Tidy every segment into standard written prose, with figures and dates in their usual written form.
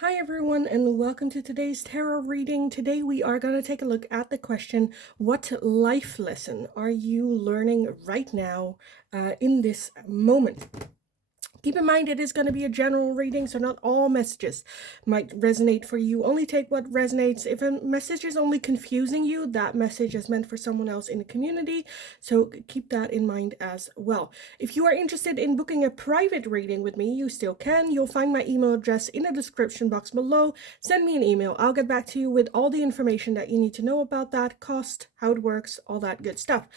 Hi everyone and welcome to today's tarot reading. Today we are going to take a look at the question, what life lesson are you learning right now in this moment? Keep in mind it is going to be a general reading, so not all messages might resonate for you. Only take what resonates. If a message is only confusing you, that message is meant for someone else in the community, so keep that in mind as well. If you are interested in booking a private reading with me, you still can. You'll find my email address in the description box below. Send me an email. I'll get back to you with all the information that you need to know about that, cost, how it works, all that good stuff.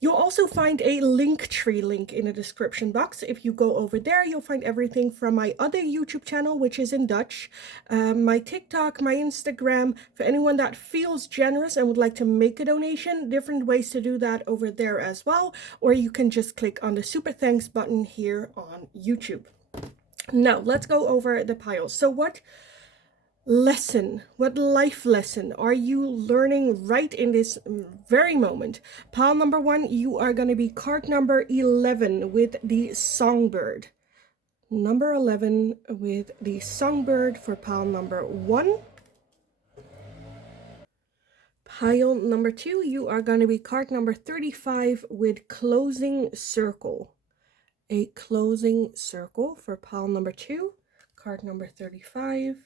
You'll also find a Linktree link in the description box. If you go over there, you'll find everything from my other YouTube channel, which is in Dutch, my TikTok, my Instagram. For anyone that feels generous and would like to make a donation, different ways to do that over there as well. Or you can just click on the super thanks button here on YouTube. Now, let's go over the piles. So what life lesson are you learning right in this very moment? Pile number 1, you are going to be card number 11 with the songbird. Number 11 with the songbird for pile number 1. Pile number 2, you are going to be card number 35 with closing circle. A closing circle for pile number 2, card number 35.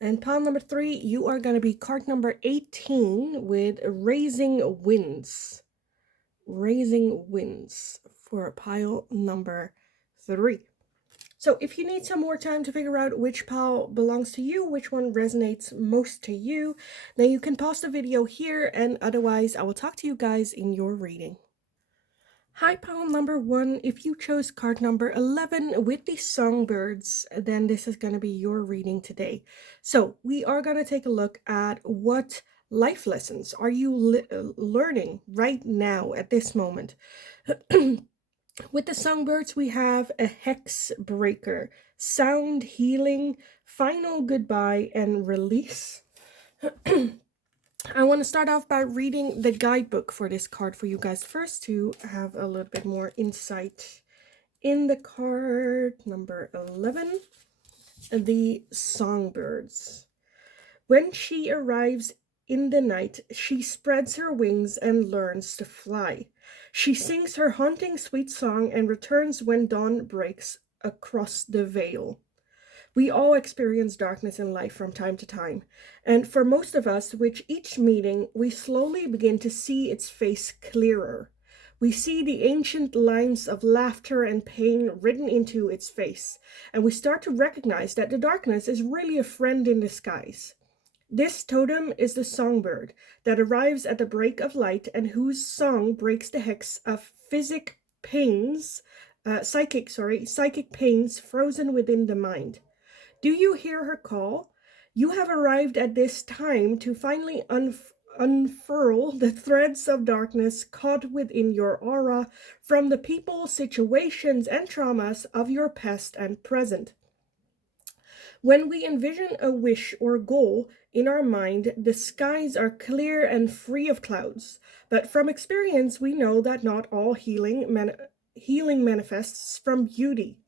And pile number 3, you are going to be card number 18 with raising winds. Raising winds for pile number 3. So if you need some more time to figure out which pile belongs to you, which one resonates most to you, then you can pause the video here, and otherwise I will talk to you guys in your reading. Hi, pile number 1. If you chose card number 11 with the songbirds, then this is going to be your reading today. So we are going to take a look at what life lessons are you learning right now at this moment. With the songbirds, we have a hex breaker, sound healing, final goodbye, and release. I want to start off by reading the guidebook for this card for you guys first to have a little bit more insight in the card number 11, the songbirds. When she arrives in the night, she spreads her wings and learns to fly. She sings her haunting sweet song and returns when dawn breaks across the veil. We all experience darkness in life from time to time, and for most of us, with each meeting, we slowly begin to see its face clearer. We see the ancient lines of laughter and pain written into its face, and we start to recognize that the darkness is really a friend in disguise. This totem is the songbird that arrives at the break of light and whose song breaks the hex of psychic pains frozen within the mind. Do you hear her call? You have arrived at this time to finally unfurl the threads of darkness caught within your aura from the people, situations, and traumas of your past and present. When we envision a wish or goal in our mind, the skies are clear and free of clouds. But from experience, we know that not all healing manifests from beauty.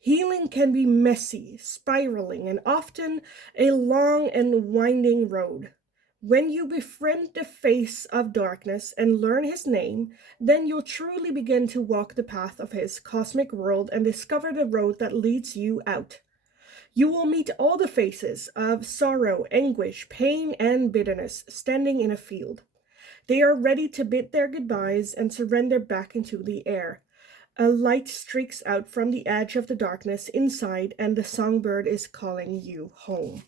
Healing can be messy, spiraling, and often a long and winding road. When you befriend the face of darkness and learn his name, then you'll truly begin to walk the path of his cosmic world and discover the road that leads you out. You will meet all the faces of sorrow, anguish, pain, and bitterness standing in a field. They are ready to bid their goodbyes and surrender back into the air. A light streaks out from the edge of the darkness inside, and the songbird is calling you home.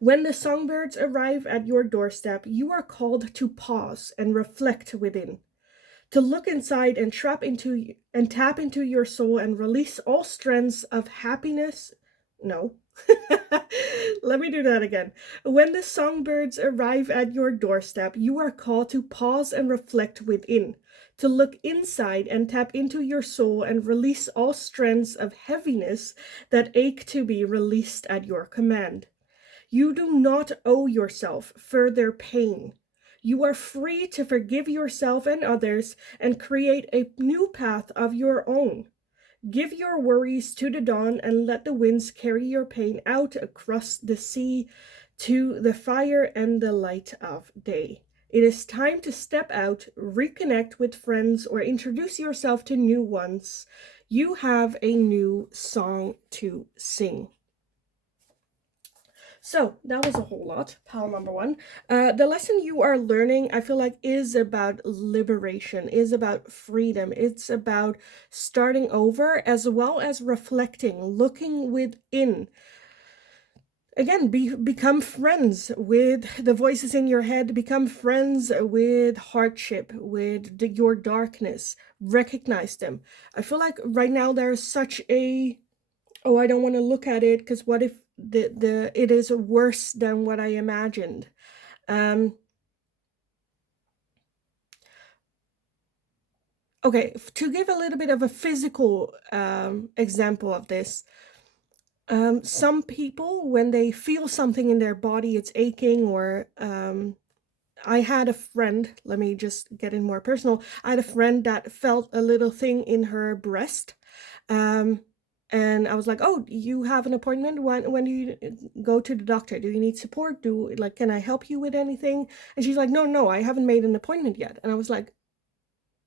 When the songbirds arrive at your doorstep, you are called to pause and reflect within, to look inside and tap into your soul and release all strands of happiness. No. Let me do that again. When the songbirds arrive at your doorstep, you are called to pause and reflect within, to look inside and tap into your soul and release all strands of heaviness that ache to be released at your command. You do not owe yourself further pain. You are free to forgive yourself and others and create a new path of your own. Give your worries to the dawn and let the winds carry your pain out across the sea to the fire and the light of day. It is time to step out, reconnect with friends, or introduce yourself to new ones. You have a new song to sing. So that was a whole lot, pile number one. The lesson you are learning, I feel like, is about liberation, is about freedom. It's about starting over as well as reflecting, looking within. Again, become friends with the voices in your head, become friends with hardship, with your darkness, recognize them. I feel like right now there's such a, oh, I don't want to look at it because what if it is worse than what I imagined. Okay, to give a little bit of a physical example of this, some people, when they feel something in their body, it's aching, or I had a friend, let me just get in more personal. I had a friend that felt a little thing in her breast. And I was like, oh, you have an appointment? When do you go to the doctor? Do you need support? Can I help you with anything? And she's like, no, I haven't made an appointment yet. And I was like,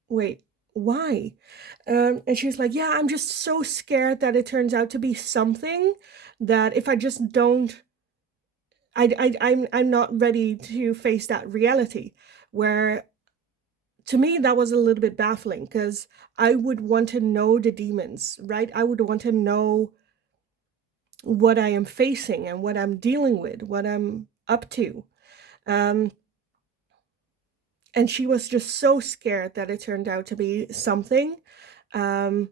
wait, why? And she's like, yeah, I'm just so scared that it turns out to be something that if I just don't, I'm not ready to face that reality. Where to me that was a little bit baffling, because I would want to know the demons, right? I would want to know what I am facing and what I'm dealing with, what I'm up to. And she was just so scared that it turned out to be something, and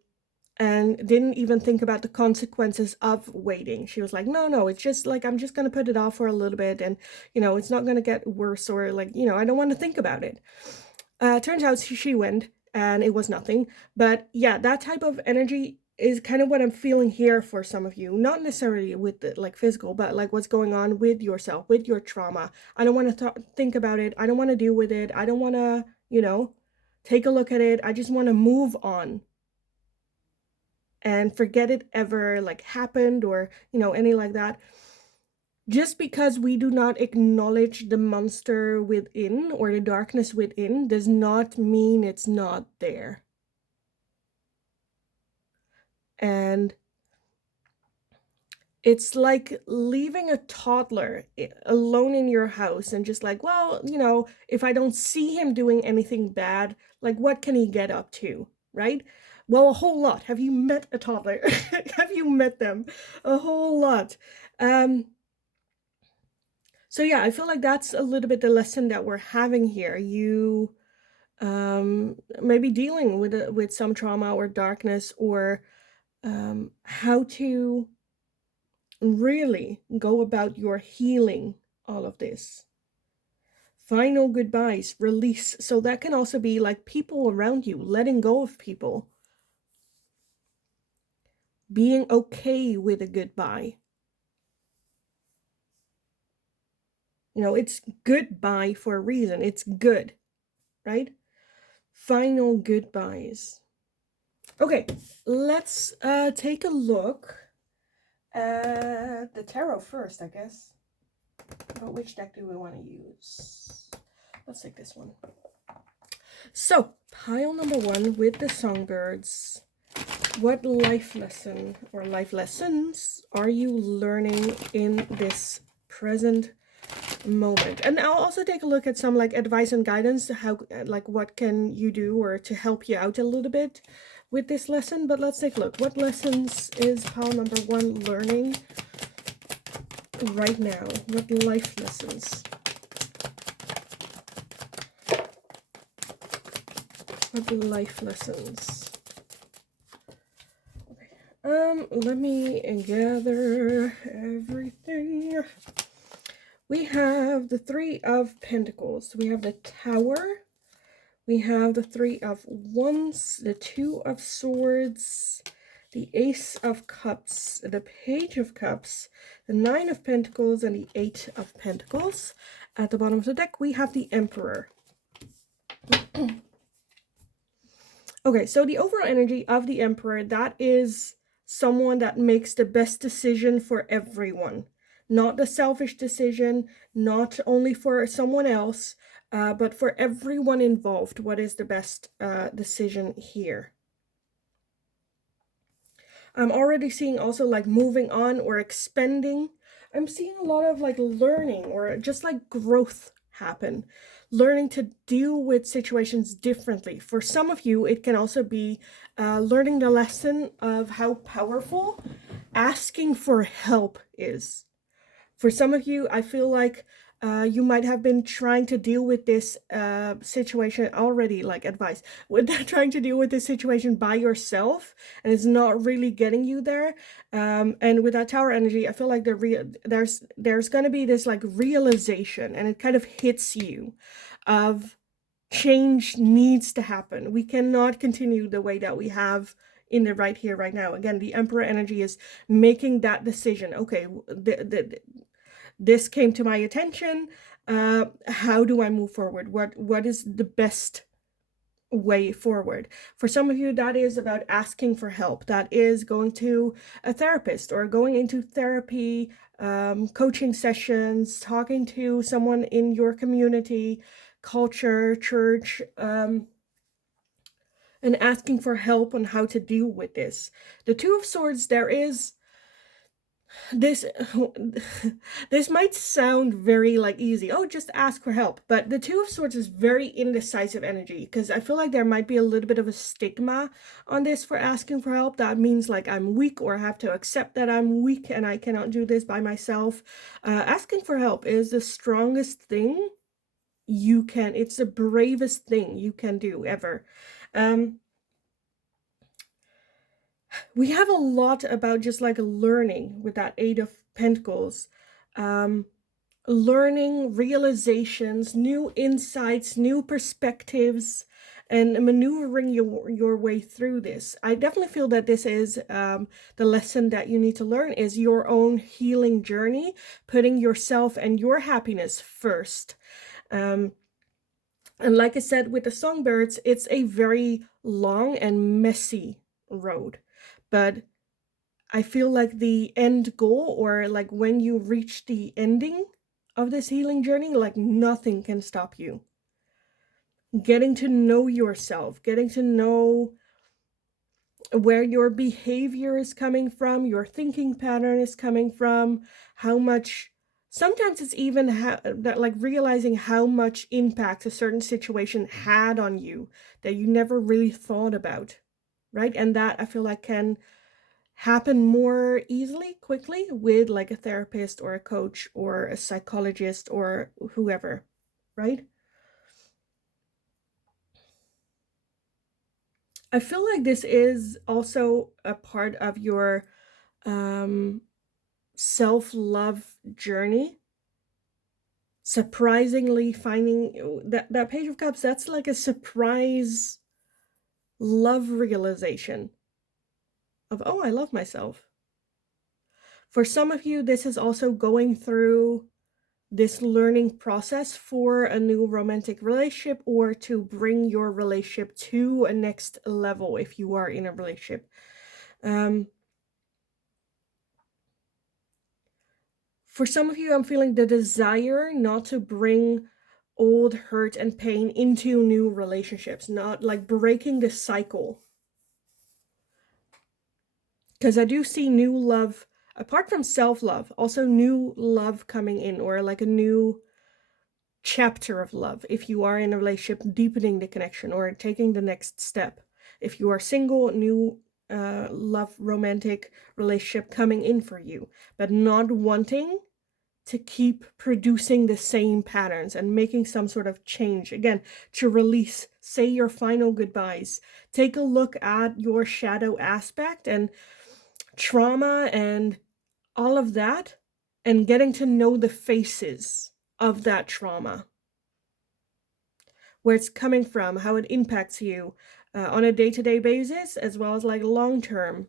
didn't even think about the consequences of waiting. She was like, no, it's just like, I'm just going to put it off for a little bit, and, it's not going to get worse, or like, I don't want to think about it. Turns out she went and it was nothing. But yeah, that type of energy is kind of what I'm feeling here for some of you. Not necessarily with the like physical, but like what's going on with yourself, with your trauma. I don't want to think about it. I don't want to deal with it. I don't want to, take a look at it. I just want to move on and forget it ever like happened, or, any like that. Just because we do not acknowledge the monster within or the darkness within does not mean it's not there. And it's like leaving a toddler alone in your house and just like, well, if I don't see him doing anything bad, like what can he get up to, right? Well, a whole lot. Have you met a toddler? Have you met them? A whole lot. So yeah, I feel like that's a little bit the lesson that we're having here. You maybe dealing with some trauma or darkness, or how to really go about your healing all of this. Final goodbyes, release. So that can also be like people around you, letting go of people. Being okay with a goodbye. It's goodbye for a reason. It's good, right? Final goodbyes. Okay, let's take a look at the tarot first, I guess. But which deck do we want to use? Let's take this one. So, pile number one with the songbirds. What life lesson or life lessons are you learning in this present moment? And I'll also take a look at some like advice and guidance, how like what can you do or to help you out a little bit with this lesson. But let's take a look. What lessons is pile number one learning right now? What life lessons? What life lessons? Okay. Let me gather everything. We have the Three of Pentacles. We have the Tower. We have the Three of Wands, the Two of Swords, the Ace of Cups, the Page of Cups, the Nine of Pentacles, and the Eight of Pentacles. At the bottom of the deck, we have the Emperor. Okay, so the overall energy of the Emperor, that is someone that makes the best decision for everyone. Not the selfish decision, not only for someone else, but for everyone involved. What is the best decision here? I'm already seeing also like moving on or expanding. I'm seeing a lot of like learning or just like growth happen. Learning to deal with situations differently. For some of you, it can also be learning the lesson of how powerful asking for help is. For some of you, I feel like you might have been trying to deal with this situation already, like advice, with trying to deal with this situation by yourself, and it's not really getting you there. And with that Tower energy, I feel like there's going to be this like realization, and it kind of hits you of change needs to happen. We cannot continue the way that we have in the right here, right now. Again, the Emperor energy is making that decision. Okay, this came to my attention. How do I move forward? What is the best way forward? For some of you, that is about asking for help. That is going to a therapist or going into therapy, coaching sessions, talking to someone in your community, culture, church, and asking for help on how to deal with this. The Two of Swords, there is this this might sound very like easy, oh, just ask for help, but the Two of Swords is very indecisive energy, because I feel like there might be a little bit of a stigma on this for asking for help. That means like I'm weak, or I have to accept that I'm weak and I cannot do this by myself. Asking for help is the strongest thing you can, it's the bravest thing you can do ever. We have a lot about just like learning with that Eight of Pentacles. Learning, realizations, new insights, new perspectives, and maneuvering your way through this. I definitely feel that this is the lesson that you need to learn is your own healing journey, putting yourself and your happiness first. And like I said, with the songbirds, it's a very long and messy road. But I feel like the end goal, or like when you reach the ending of this healing journey, like nothing can stop you. Getting to know yourself, getting to know where your behavior is coming from, your thinking pattern is coming from, how much, sometimes it's even that like realizing how much impact a certain situation had on you that you never really thought about, right? And that I feel like can happen more easily, quickly with like a therapist or a coach or a psychologist or whoever, right? I feel like this is also a part of your self-love journey. Surprisingly finding that Page of Cups, that's like a surprise love realization of, oh, I love myself. For some of you, this is also going through this learning process for a new romantic relationship, or to bring your relationship to a next level if you are in a relationship. For some of you, I'm feeling the desire not to bring old hurt and pain into new relationships, not like breaking the cycle. Because I do see new love, apart from self-love, also new love coming in, or like a new chapter of love if you are in a relationship, deepening the connection or taking the next step. If you are single, new love romantic relationship coming in for you, but not wanting to keep producing the same patterns and making some sort of change. Again, to release, say your final goodbyes, take a look at your shadow aspect and trauma and all of that, and getting to know the faces of that trauma, where it's coming from, how it impacts you on a day-to-day basis, as well as like long-term.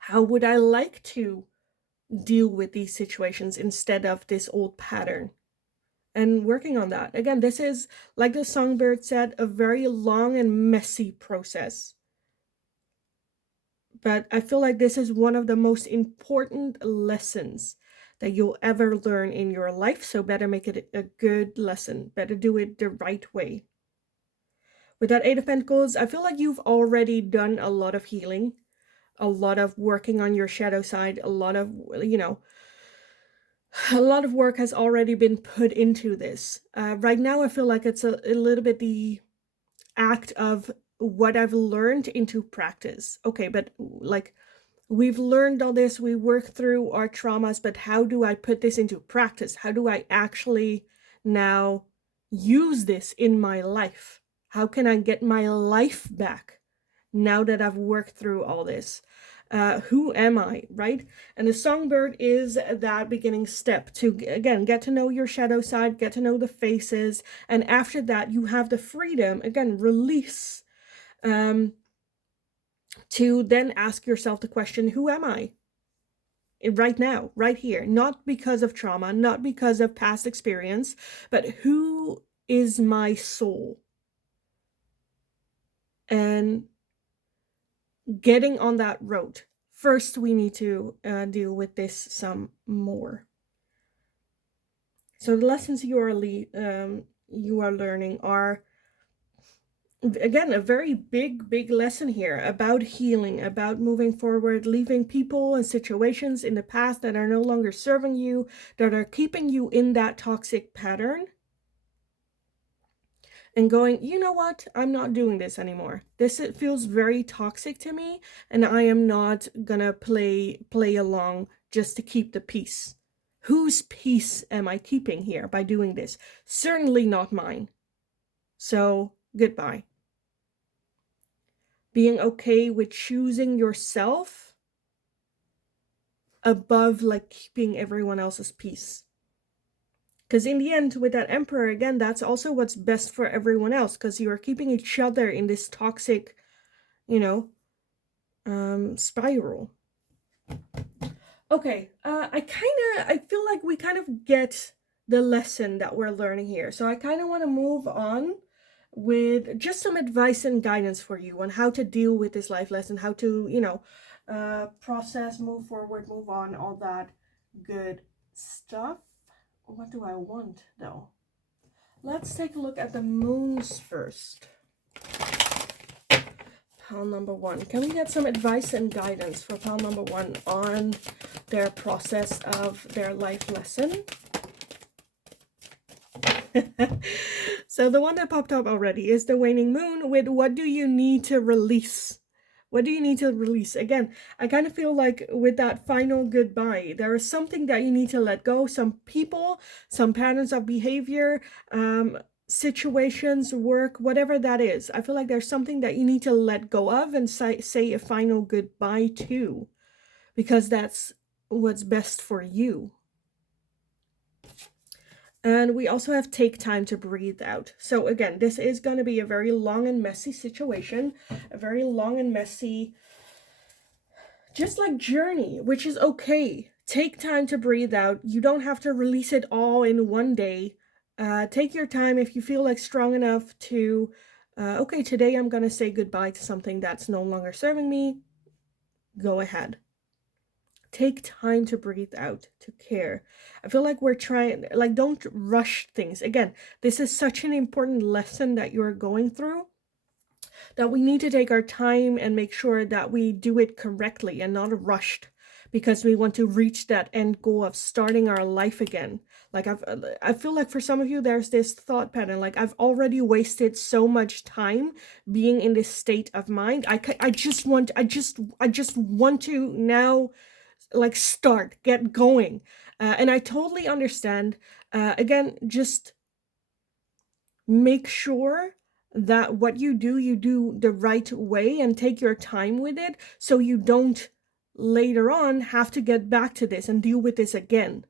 How would I like to deal with these situations instead of this old pattern? and working on that. Again, this is, like the songbird said, a very long and messy process. But I feel like this is one of the most important lessons that you'll ever learn in your life. So better make it a good lesson. Better do it the right way. With that Eight of Pentacles, I feel like you've already done a lot of healing, a lot of working on your shadow side, a lot of, a lot of work has already been put into this. Right now, I feel like it's a little bit the act of what I've learned into practice. Okay, but like, we've learned all this, we work through our traumas, but how do I put this into practice? How do I actually now use this in my life? How can I get my life back now that I've worked through all this? Who am I, right? And the songbird is that beginning step to, again, get to know your shadow side, get to know the faces, and after that, you have the freedom, again, release, to then ask yourself the question, who am I? Right now, right here, not because of trauma, not because of past experience, but who is my soul? And getting on that road. First, we need to deal with this some more. So the lessons you are learning are, again, a very big lesson here about healing, about moving forward, leaving people and situations in the past that are no longer serving you, that are keeping you in that toxic pattern, and going, you know what, I'm not doing this anymore. It feels very toxic to me, and I am not gonna play along just to keep the peace. Whose peace am I keeping here by doing this? Certainly not mine. So goodbye. Being okay with choosing yourself above like keeping everyone else's peace. Because in the end, with that Emperor, again, that's also what's best for everyone else, because you are keeping each other in this toxic, spiral. Okay, I feel like we kind of get the lesson that we're learning here. So I kind of want to move on with just some advice and guidance for you on how to deal with this life lesson, how to, process, move forward, move on, all that good stuff. What do I want though? Let's take a look at the moons first. Pile number one. Can we get some advice and guidance for pile number one on their process of their life lesson? So the one that popped up already is the waning moon with what do you need to release? What do you need to release? Again, I kind of feel like with that final goodbye, there is something that you need to let go. Some people, some patterns of behavior, situations, work, whatever that is. I feel like there's something that you need to let go of and say a final goodbye to, because that's what's best for you. And we also have take time to breathe out. So again, this is going to be a very long and messy situation, a very long and messy, just like journey, which is okay. Take time to breathe out. You don't have to release it all in one day. Take your time if you feel like strong enough to, okay, today I'm going to say goodbye to something that's no longer serving me. Go ahead. Take time to breathe out, to care. I feel like we're trying, like, don't rush things. Again, this is such an important lesson that you're going through, that we need to take our time and make sure that we do it correctly and not rushed, because we want to reach that end goal of starting our life again. Like I feel like for some of you, there's this thought pattern, like I've already wasted so much time being in this state of mind. I just want to now, like, get going. And I totally understand. Again, just make sure that what you do the right way and take your time with it, so you don't later on have to get back to this and deal with this again.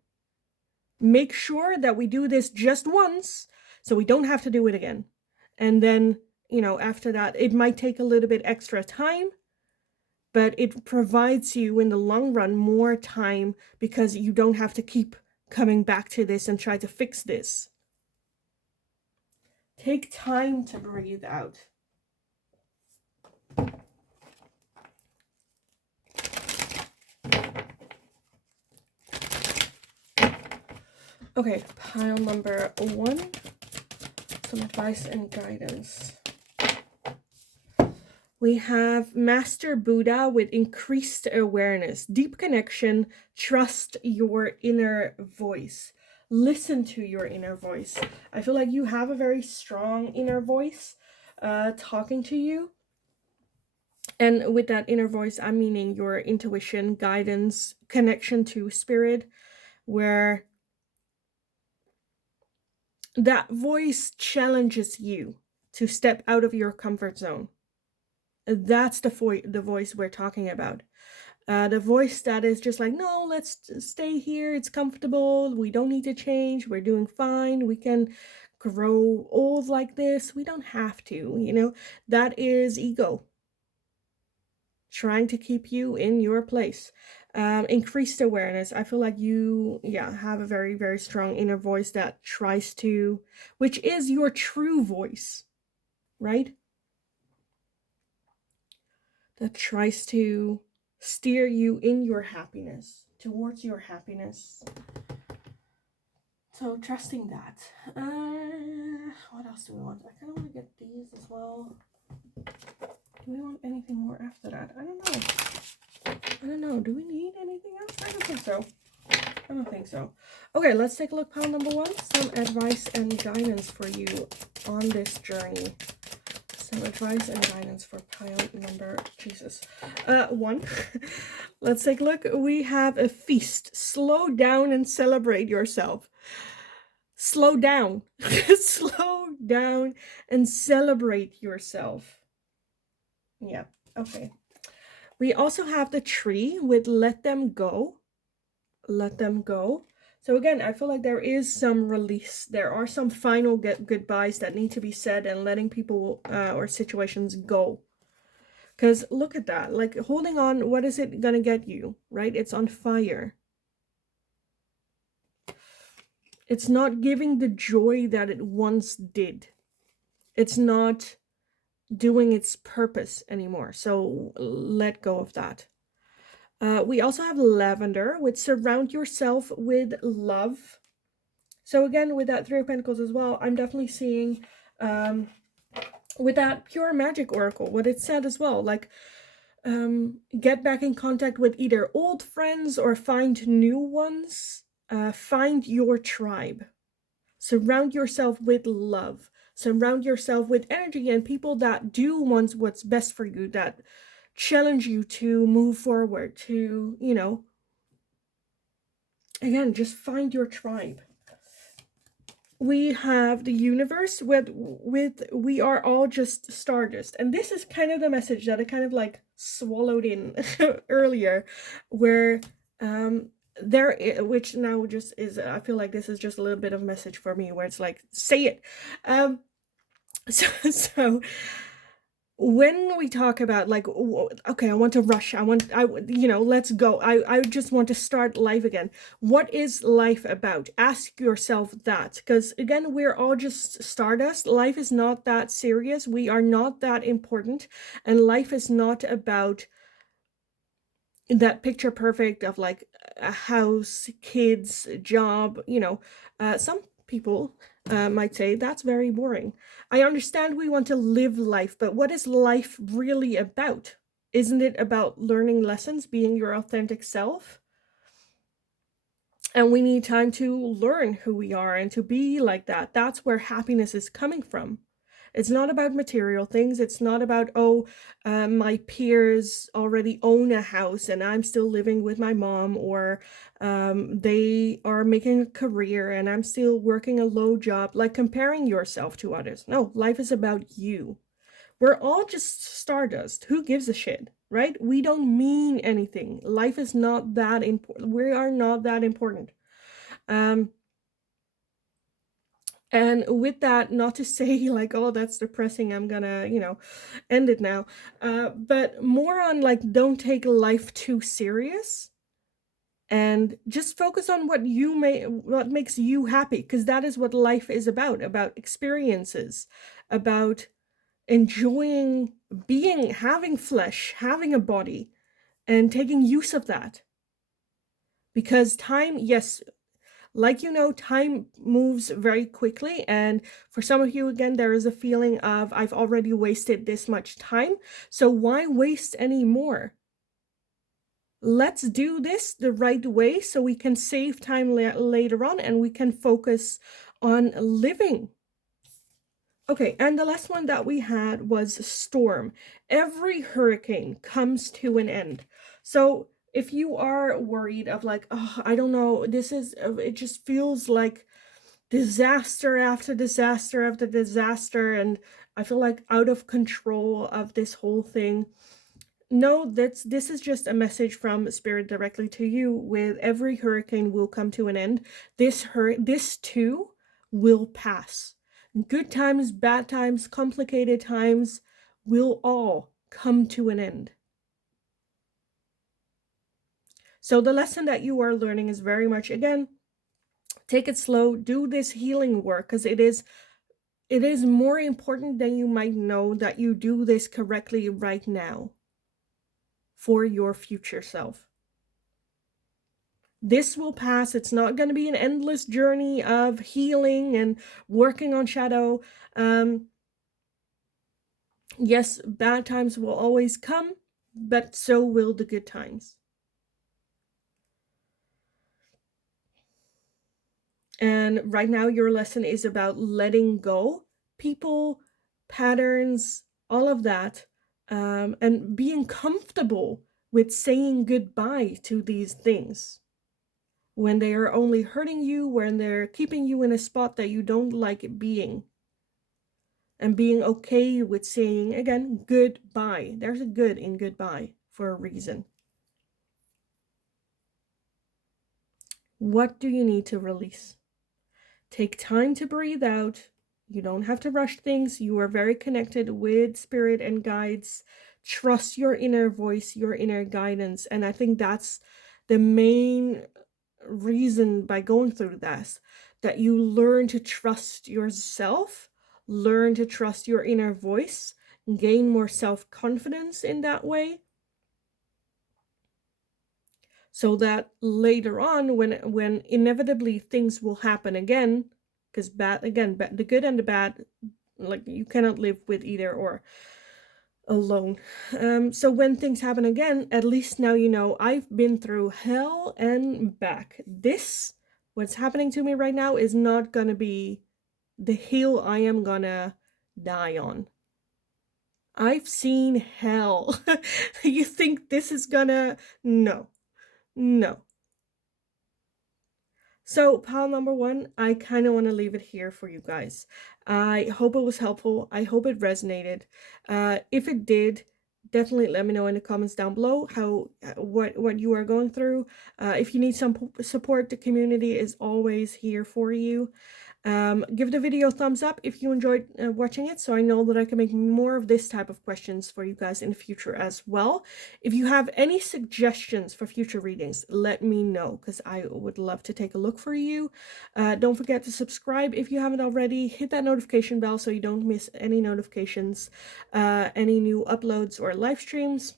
Make sure that we do this just once so we don't have to do it again. And then, after that, it might take a little bit extra time, but it provides you in the long run more time, because you don't have to keep coming back to this and try to fix this. Take time to breathe out. Okay, pile number 1. Some advice and guidance. We have Master Buddha with increased awareness, deep connection, trust your inner voice. Listen to your inner voice. I feel like you have a very strong inner voice talking to you. And with that inner voice, I'm meaning your intuition, guidance, connection to spirit, where that voice challenges you to step out of your comfort zone. That's the voice we're talking about. The voice that is just like, no, let's stay here. It's comfortable. We don't need to change. We're doing fine. We can grow old like this. We don't have to, you know. That is ego trying to keep you in your place. Increased awareness. I feel like you, have a very, very strong inner voice that tries to, which is your true voice, right? That tries to steer you in your happiness, towards your happiness. So trusting that. What else do we want? I kind of want to get these as well. Do we want anything more after that? I don't know. Do we need anything else? I don't think so. Okay, let's take a look. Pile number 1. Some advice and guidance for you on this journey. Some advice and guidance for pile number 1. Let's take a look. We have a feast. Slow down and celebrate yourself. Slow down. Slow down and celebrate yourself. Yeah, okay. We also have the tree with let them go. Let them go. So again, I feel like there is some release. There are some final goodbyes that need to be said and letting people or situations go. Because look at that. Like holding on, what is it going to get you, right? It's on fire. It's not giving the joy that it once did. It's not doing its purpose anymore. So let go of that. We also have lavender with surround yourself with love. So again, with that 3 of Pentacles as well, I'm definitely seeing with that pure magic oracle, what it said as well, like get back in contact with either old friends or find new ones. Find your tribe. Surround yourself with love. Surround yourself with energy and people that do want what's best for you, that challenge you to move forward, to, you know, again, just find your tribe. We have the universe with we are all just stardust. And this is kind of the message that I kind of like swallowed in earlier, where there, which now just is, I feel like this is just a little bit of a message for me where it's like, say it. So when we talk about like, okay, I want to rush, let's go, I just want to start life again. What is life about? Ask yourself that, because again, we're all just stardust. Life is not that serious. We are not that important, and life is not about that picture perfect of like a house, kids, job. Some people might say that's very boring. I understand we want to live life, but what is life really about? Isn't it about learning lessons, being your authentic self? And we need time to learn who we are and to be like that. That's where happiness is coming from. It's not about material things. It's not about, my peers already own a house and I'm still living with my mom, or they are making a career and I'm still working a low job, like comparing yourself to others. No, life is about you. We're all just stardust. Who gives a shit, right? We don't mean anything. Life is not that important. We are not that important. And with that, not to say like, oh, that's depressing, I'm gonna, end it now. But more on like, don't take life too serious and just focus on what makes you happy, because that is what life is about experiences, about enjoying having flesh, having a body, and taking use of that. Because time, yes, like, time moves very quickly. And for some of you, again, there is a feeling of, I've already wasted this much time, so why waste any more? Let's do this the right way so we can save time later on, and we can focus on living. Okay, and the last one that we had was storm. Every hurricane comes to an end. So if you are worried of like, oh, I don't know, it just feels like disaster after disaster after disaster, and I feel like out of control of this whole thing. No, this is just a message from Spirit directly to you. With every hurricane will come to an end. This too will pass. Good times, bad times, complicated times will all come to an end. So the lesson that you are learning is very much, again, take it slow, do this healing work, because it is more important than you might know that you do this correctly right now for your future self. This will pass. It's not going to be an endless journey of healing and working on shadow. Yes, bad times will always come, but so will the good times. And right now, your lesson is about letting go, people, patterns, all of that, and being comfortable with saying goodbye to these things when they are only hurting you, when they're keeping you in a spot that you don't like being, and being okay with saying, again, goodbye. There's a good in goodbye for a reason. What do you need to release? Take time to breathe out. You don't have to rush things. You are very connected with spirit and guides. Trust your inner voice, your inner guidance. And I think that's the main reason by going through this, that you learn to trust yourself, learn to trust your inner voice, gain more self-confidence in that way, so that later on, when inevitably things will happen again, because the good and the bad, like, you cannot live with either or alone. So when things happen again, at least now you know, I've been through hell and back. What's happening to me right now is not gonna be the hill I am gonna die on. I've seen hell. You think this is gonna... No. So, pile number one, I kind of want to leave it here for you guys. I hope it was helpful. I hope it resonated. If it did, definitely let me know in the comments down below what you are going through. If you need some support, the community is always here for you. Give the video a thumbs up if you enjoyed watching it, so I know that I can make more of this type of questions for you guys in the future as well. If you have any suggestions for future readings, let me know, because I would love to take a look for you. Don't forget to subscribe if you haven't already. Hit that notification bell so you don't miss any notifications, any new uploads or live streams.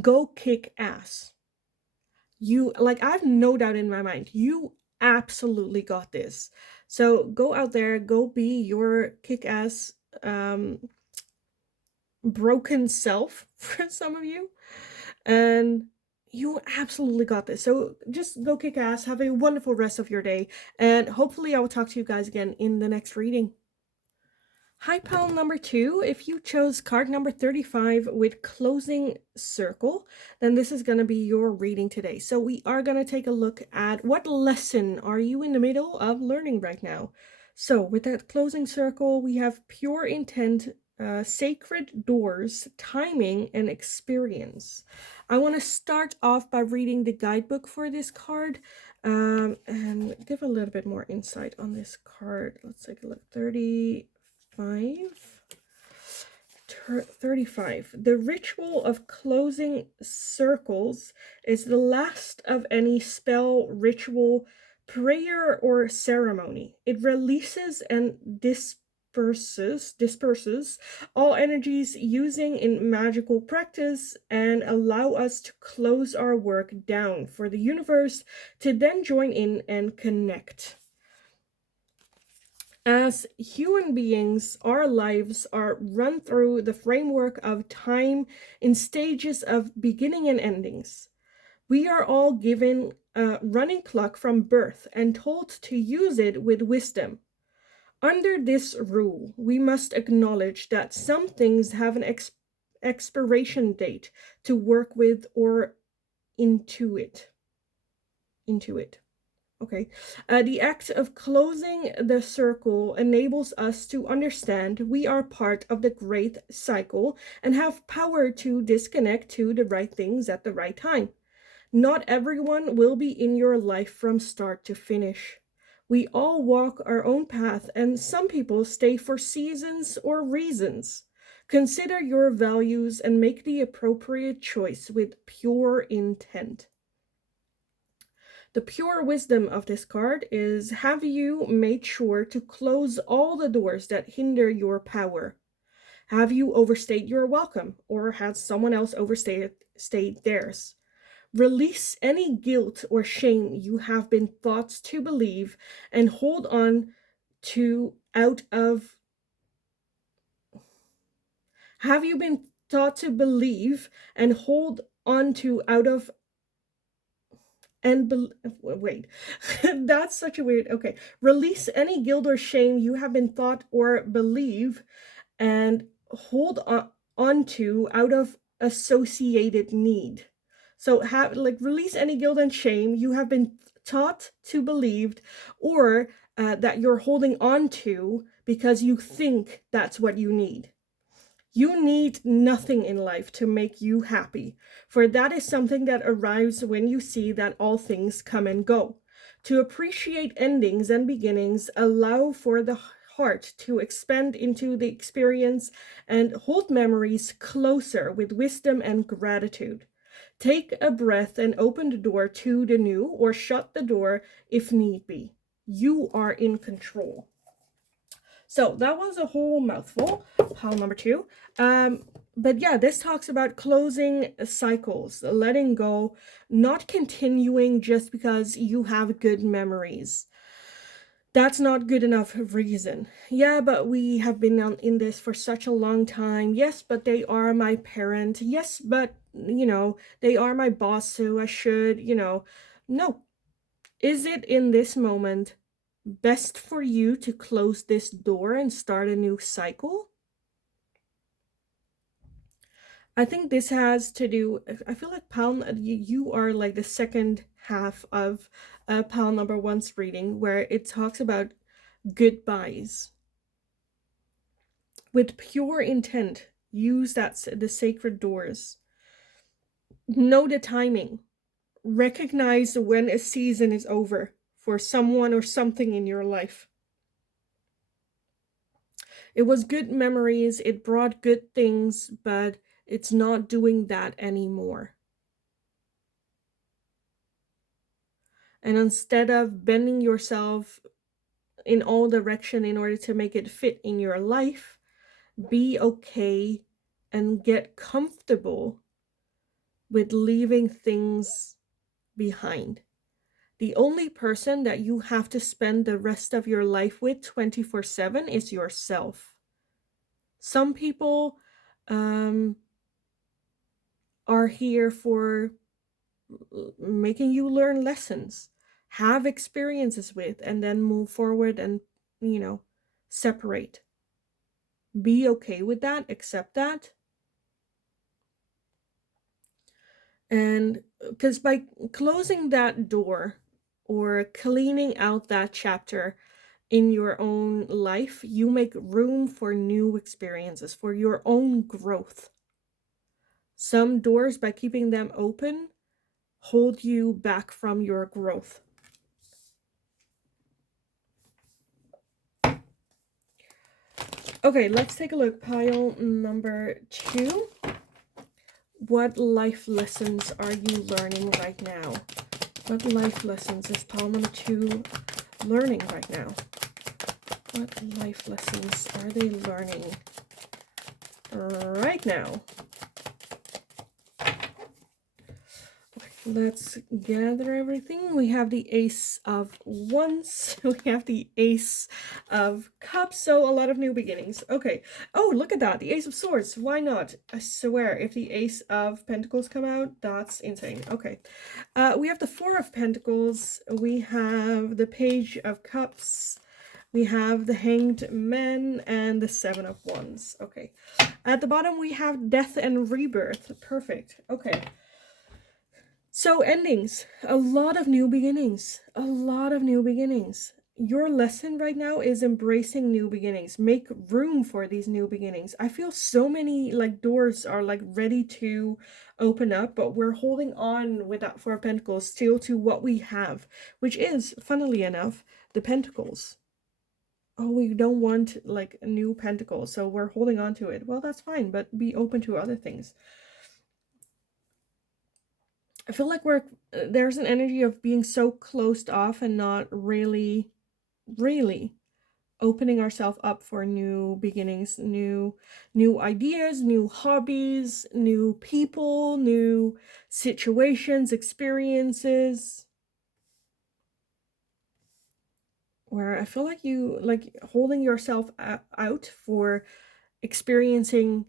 Go kick ass. I have no doubt in my mind, you absolutely got this. So go out there, go be your kick-ass broken self for some of you, and you absolutely got this. So just go kick ass, have a wonderful rest of your day, and hopefully I will talk to you guys again in the next reading. Hi, pile number 2. If you chose card number 35 with closing circle, then this is going to be your reading today. So we are going to take a look at what lesson are you in the middle of learning right now. So with that closing circle, we have pure intent, sacred doors, timing, and experience. I want to start off by reading the guidebook for this card, and give a little bit more insight on this card. Let's take a look. 35 35. The ritual of closing circles is the last of any spell, ritual, prayer, or ceremony. It releases and disperses all energies using in magical practice and allow us to close our work down for the universe to then join in and connect. As human beings, our lives are run through the framework of time in stages of beginning and endings. We are all given a running clock from birth and told to use it with wisdom. Under this rule, we must acknowledge that some things have an expiration date to work with or intuit. Okay. The act of closing the circle enables us to understand we are part of the great cycle and have power to disconnect to the right things at the right time. Not everyone will be in your life from start to finish. We all walk our own path, and some people stay for seasons or reasons. Consider your values and make the appropriate choice with pure intent. The pure wisdom of this card is, have you made sure to close all the doors that hinder your power? Have you overstayed your welcome, or has someone else overstayed theirs? Release any guilt or shame you have been thought to believe and hold on to out of. Have you been taught to believe and hold on to out of and wait, that's such a weird. Okay, release any guilt or shame you have been thought or believe and hold on to out of associated need. So have release any guilt and shame you have been taught to believe or that you're holding on to because you think that's what you need. You need nothing in life to make you happy, for that is something that arrives when you see that all things come and go. To appreciate endings and beginnings, allow for the heart to expand into the experience and hold memories closer with wisdom and gratitude. Take a breath and open the door to the new, or shut the door if need be. You are in control. So that was a whole mouthful, pile number 2. But yeah, this talks about closing cycles, letting go, not continuing just because you have good memories. That's not good enough reason. Yeah, but we have been in this for such a long time. Yes, but they are my parent. Yes, but, they are my boss, so I should, No. Is it in this moment best for you to close this door and start a new cycle? I think this has to do, I feel like you are like the second half of pile number 1's reading, where it talks about goodbyes. With pure intent, use the sacred doors. Know the timing. Recognize when a season is over for someone or something in your life. It was good memories, it brought good things, but it's not doing that anymore. And instead of bending yourself in all direction in order to make it fit in your life, be okay and get comfortable with leaving things behind. The only person that you have to spend the rest of your life with 24/7 is yourself. Some people are here for making you learn lessons, have experiences with, and then move forward and, separate. Be okay with that, accept that. And because by closing that door or cleaning out that chapter in your own life, you make room for new experiences, for your own growth. Some doors, by keeping them open, hold you back from your growth. Okay, let's take a look. Pile number 2. What life lessons are you learning right now? What life lessons is pile number 2 learning right now? What life lessons are they learning right now? Let's gather everything. We have the Ace of Wands. We have the Ace of Cups. So a lot of new beginnings. Okay. Oh, look at that. The Ace of Swords. Why not? I swear, if the Ace of Pentacles come out, that's insane. Okay. We have the Four of Pentacles. We have the Page of Cups. We have the Hanged Man and the Seven of Wands. Okay. At the bottom, we have Death and Rebirth. Perfect. Okay. So endings, a lot of new beginnings, a lot of new beginnings. Your lesson right now is embracing new beginnings. Make room for these new beginnings. I feel so many like doors are like ready to open up, but we're holding on with that Four of Pentacles still to what we have, which is, funnily enough, the Pentacles. Oh, we don't want like a new Pentacle, so we're holding on to it. Well, that's fine, but be open to other things. I feel like there's an energy of being so closed off and not really opening ourselves up for new beginnings, new ideas, new hobbies, new people, new situations, experiences. Where I feel like you like holding yourself out for experiencing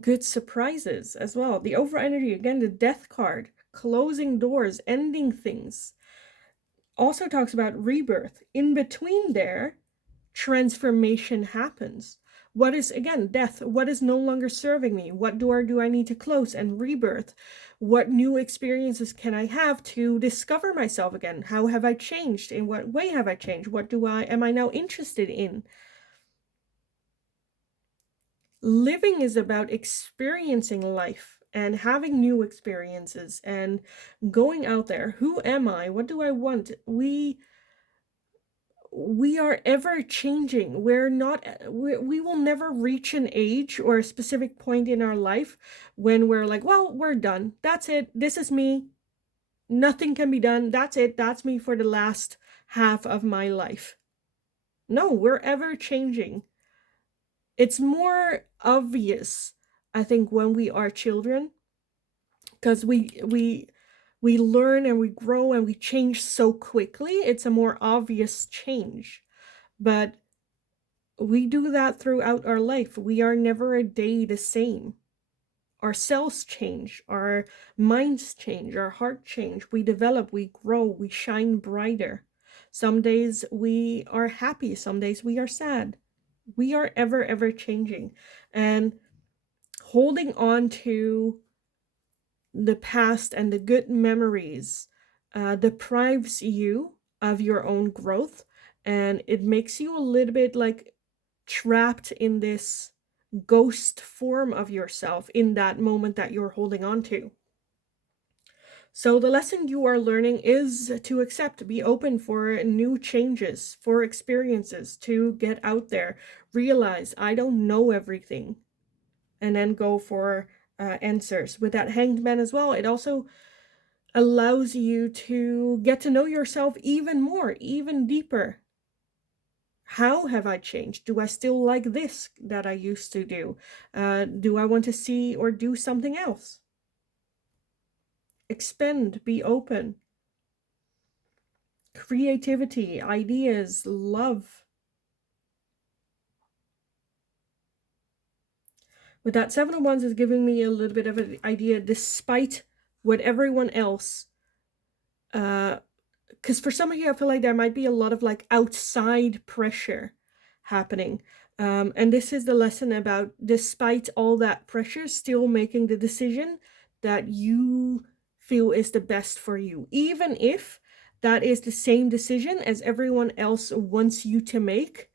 good surprises as well. The over energy, again, the Death card, closing doors, ending things. Also talks about rebirth. In between there, transformation happens. What is, again, death? What is no longer serving me? What door do I need to close? And rebirth. What new experiences can I have to discover myself again? How have I changed? In what way have I changed? What am I now interested in? Living is about experiencing life and having new experiences and going out there. Who am I? What do I want? We are ever changing. We will never reach an age or a specific point in our life when we're like, well, we're done. That's it. This is me. Nothing can be done. That's it. That's me for the last half of my life. No, we're ever changing. It's more obvious, I think, when we are children, because we learn and we grow and we change so quickly. It's a more obvious change, but we do that throughout our life. We are never a day the same. Our cells change, our minds change, our heart change. We develop, we grow, we shine brighter. Some days we are happy, some days we are sad. We are ever changing, and holding on to the past and the good memories deprives you of your own growth, and it makes you a little bit like trapped in this ghost form of yourself in that moment that you're holding on to. So the lesson you are learning is to accept, be open for new changes, for experiences, to get out there, realize I don't know everything, and then go for answers. With that Hanged Man as well, it also allows you to get to know yourself even more, even deeper. How have I changed? Do I still like this that I used to do? Do I want to see or do something else? Expand, be open. Creativity, ideas, love. With that Seven of Wands is giving me a little bit of an idea, despite what everyone else because for some of you, I feel like there might be a lot of like outside pressure happening. And this is the lesson about, despite all that pressure, still making the decision that you feel is the best for you. Even if that is the same decision as everyone else wants you to make,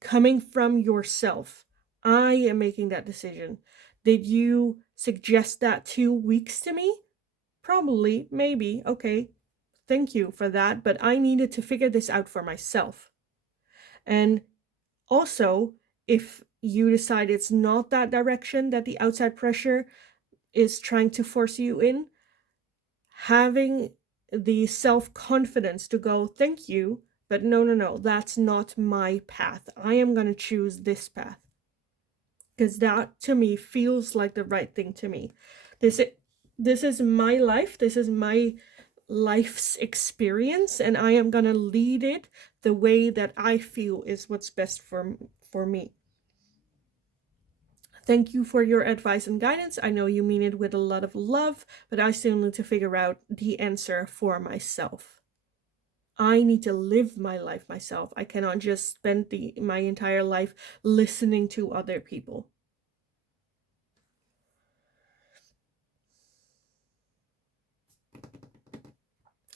coming from yourself. I am making that decision. Did you suggest that 2 weeks to me? Probably, maybe, okay. Thank you for that, but I needed to figure this out for myself. And also, if you decide it's not that direction that the outside pressure is trying to force you in, having the self-confidence to go, thank you, but no, that's not my path. I am going to choose this path. Because that, to me, feels like the right thing to me. This is my life. This is my life's experience, and I am going to lead it the way that I feel is what's best for me. Thank you for your advice and guidance. I know you mean it with a lot of love, but I still need to figure out the answer for myself. I need to live my life myself. I cannot just spend my entire life listening to other people.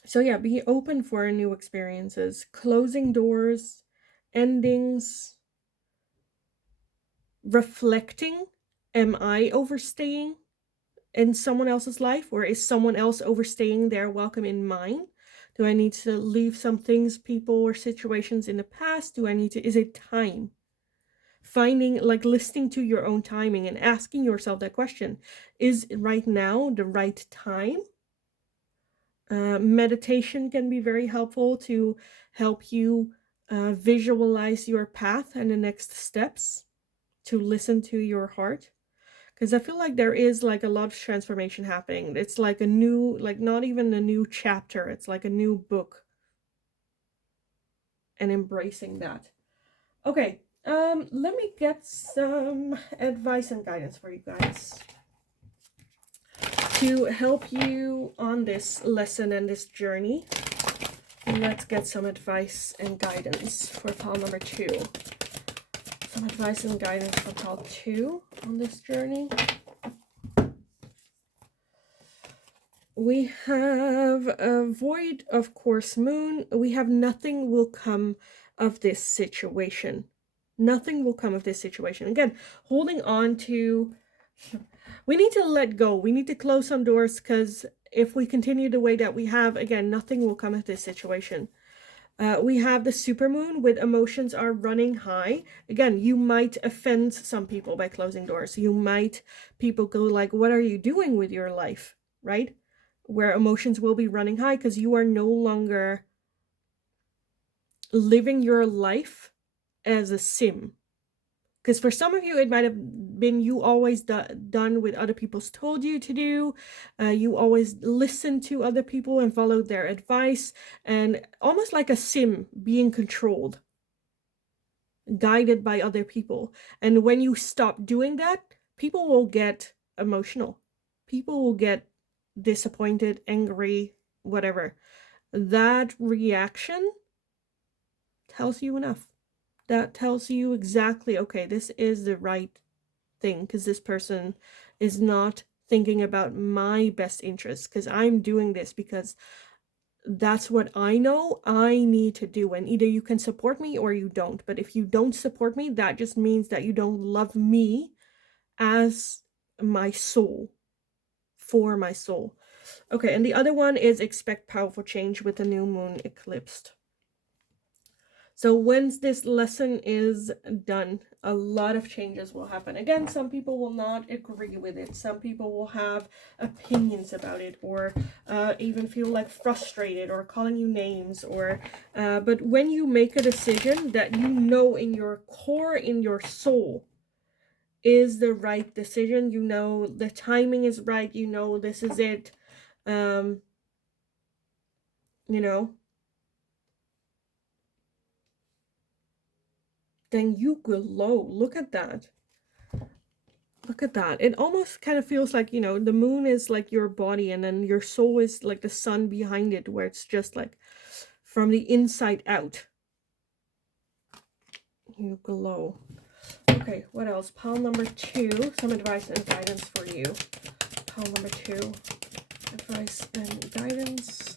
So yeah, be open for new experiences, closing doors, endings, reflecting. Am I overstaying in someone else's life, or is someone else overstaying their welcome in mine? Do I need to leave some things, people, or situations in the past? Is it time? Finding, like, listening to your own timing and asking yourself that question. Is right now the right time? Meditation can be very helpful to help you visualize your path and the next steps, to listen to your heart. Because I feel like there is like a lot of transformation happening. It's like a new, like not even a new chapter, it's like a new book. And embracing that. Okay, let me get some advice and guidance for you guys to help you on this lesson and this journey. Let's get some advice and guidance for pile number 2. Some advice and guidance for pile 2 on this journey. We have a void of course moon. We have nothing will come of this situation. Nothing will come of this situation. Again, holding on to, we need to let go. We need to close some doors, because if we continue the way that we have, again, nothing will come of this situation. We have the supermoon with emotions are running high. Again, you might offend some people by closing doors. People go like, what are you doing with your life, right? Where emotions will be running high because you are no longer living your life as a sim. Because for some of you, it might have been you always done what other people's told you to do. You always listened to other people and followed their advice. And almost like a sim being controlled, guided by other people. And when you stop doing that, people will get emotional. People will get disappointed, angry, whatever. That reaction tells you enough. That tells you exactly, okay, this is the right thing, because this person is not thinking about my best interest, because I'm doing this because that's what I know I need to do. And either you can support me or you don't. But if you don't support me, that just means that you don't love me as my soul, for my soul. Okay, and the other one is expect powerful change with the new moon eclipsed. So once this lesson is done, a lot of changes will happen. Again, some people will not agree with it. Some people will have opinions about it, or even feel like frustrated or calling you names. But when you make a decision that you know in your core, in your soul, is the right decision, you know the timing is right, you know this is it, you know, then you glow. Look at that. Look at that. It almost kind of feels like, you know, the moon is like your body, and then your soul is like the sun behind it, where it's just like from the inside out. You glow. Okay, what else? Pile number 2, some advice and guidance for you. Pile number 2, advice and guidance.